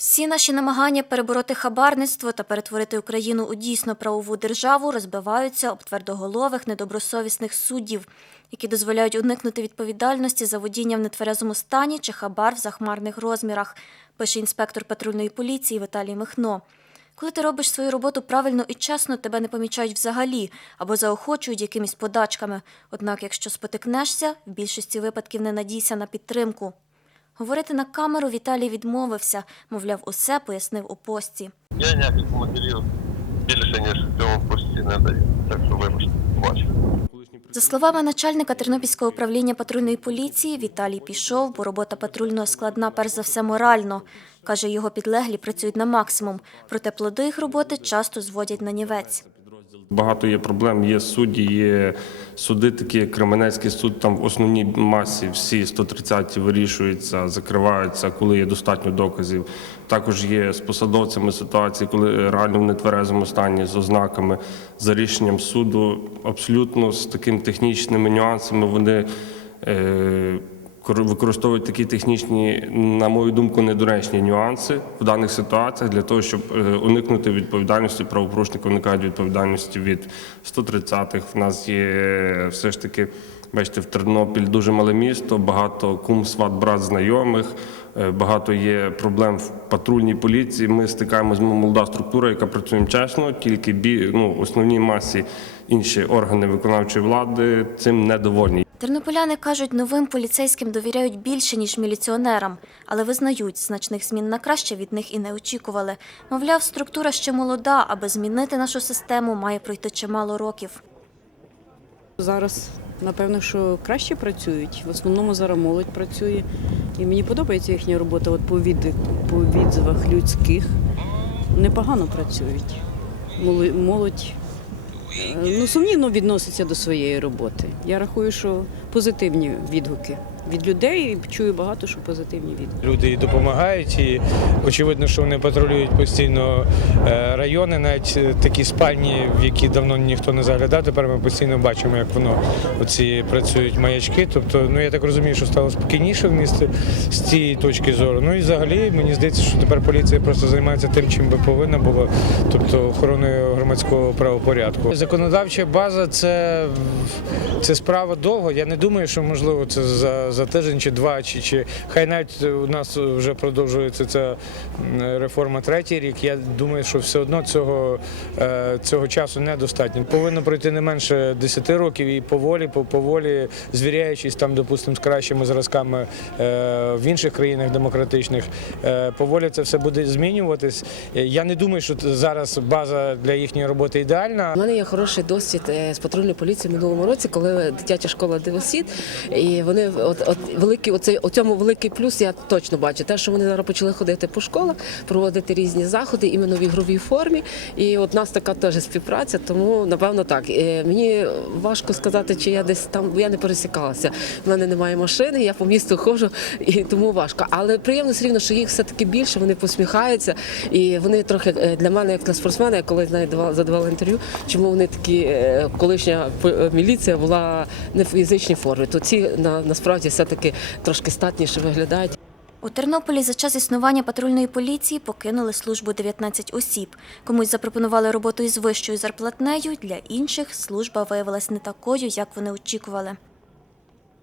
Всі наші намагання перебороти хабарництво та перетворити Україну у дійсно правову державу розбиваються об твердоголових недобросовісних суддів, які дозволяють уникнути відповідальності за водіння в нетверезому стані чи хабар в захмарних розмірах, пише інспектор патрульної поліції Віталій Михно. Коли ти робиш свою роботу правильно і чесно, тебе не помічають взагалі або заохочують якимись подачками. Однак, якщо спотикнешся, в більшості випадків не надійся на підтримку. Говорити на камеру Віталій відмовився, мовляв, усе пояснив у пості. Я ніяких матеріалів більше, ніж в цьому пості не даю. Так що вибачте, бачу. За словами начальника Тернопільського управління патрульної поліції, Віталій пішов, бо робота патрульного складна перш за все морально. Каже, його підлеглі працюють на максимум, проте плоди їх роботи часто зводять на нівець. Багато є проблем. Є судді, є суди, такі як Кременецький суд. Там в основній масі всі 130 вирішуються, закриваються, коли є достатньо доказів. Також є з посадовцями ситуації, коли реально в нетверезому стані з ознаками за рішенням суду, абсолютно з такими технічними нюансами вони. Е- використовують такі технічні, на мою думку, недоречні нюанси в даних ситуаціях для того, щоб е, уникнути відповідальності правопорушники уникають відповідальності від 130-х. В нас є все ж таки, бачите, в Тернопіль дуже мале місто, багато кум, сват, брат, знайомих. е, Багато є проблем в патрульній поліції. Ми стикаємося, ми молода структура, яка працює чесно, тільки бі, ну, основній масі інші органи виконавчої влади цим недовольні. Тернополяни кажуть, новим поліцейським довіряють більше, ніж міліціонерам, але визнають, значних змін на краще від них і не очікували. Мовляв, структура ще молода, аби змінити нашу систему, має пройти чимало років. Зараз, напевно, що краще працюють. В основному зараз молодь працює. І мені подобається їхня робота. От по, від, по відзивах людських непогано працюють. Моло- Молодь ну, сумнівно відноситься до своєї роботи. Я рахую, що позитивні відгуки від людей чую багато, що позитивні відгуки. Люди і допомагають, і очевидно, що вони патрулюють постійно е, райони, навіть е, такі спальні, в які давно ніхто не заглядав. Тепер ми постійно бачимо, як воно оці працюють маячки. Тобто, ну я так розумію, що стало спокійніше в місті з цієї точки зору. Ну і взагалі мені здається, що тепер поліція просто займається тим, чим би повинна була, тобто охороною громадського правопорядку. Законодавча база це, це справа довго. Я не думаю, що можливо це за, за тиждень чи два, чи, чи хай навіть у нас вже продовжується ця реформа третій рік. Я думаю, що все одно цього, е, цього часу недостатньо. Повинно пройти не менше 10 років і поволі, поволі звіряючись там, допустимо, з кращими зразками е, в інших країнах демократичних, е, поволі це все буде змінюватись. Я не думаю, що зараз база для їхньої роботи ідеальна. У мене є хороший досвід з патрульної поліції минулому році, коли дитяча школа Дивосід, і вони от, от великий оцей у цьому великий плюс. Я точно бачу те, що вони зараз почали ходити по школах, проводити різні заходи іменно в ігровій формі. І от нас така теж співпраця, тому напевно так. Е, Мені важко сказати, чи я десь там, бо я не пересікалася. У мене немає машини, я по місту ходжу, і тому важко. Але приємно все рівно, що їх все таки більше, вони посміхаються, і вони трохи е, для мене, як для спортсмена, я колись навіть давала задавала інтерв'ю, чому вони такі е, колишня міліція була не в фізичній формі. То ці на, насправді все таки трошки статніше виглядають. У Тернополі за час існування патрульної поліції покинули службу 19 осіб. Комусь запропонували роботу із вищою зарплатнею, для інших служба виявилась не такою, як вони очікували.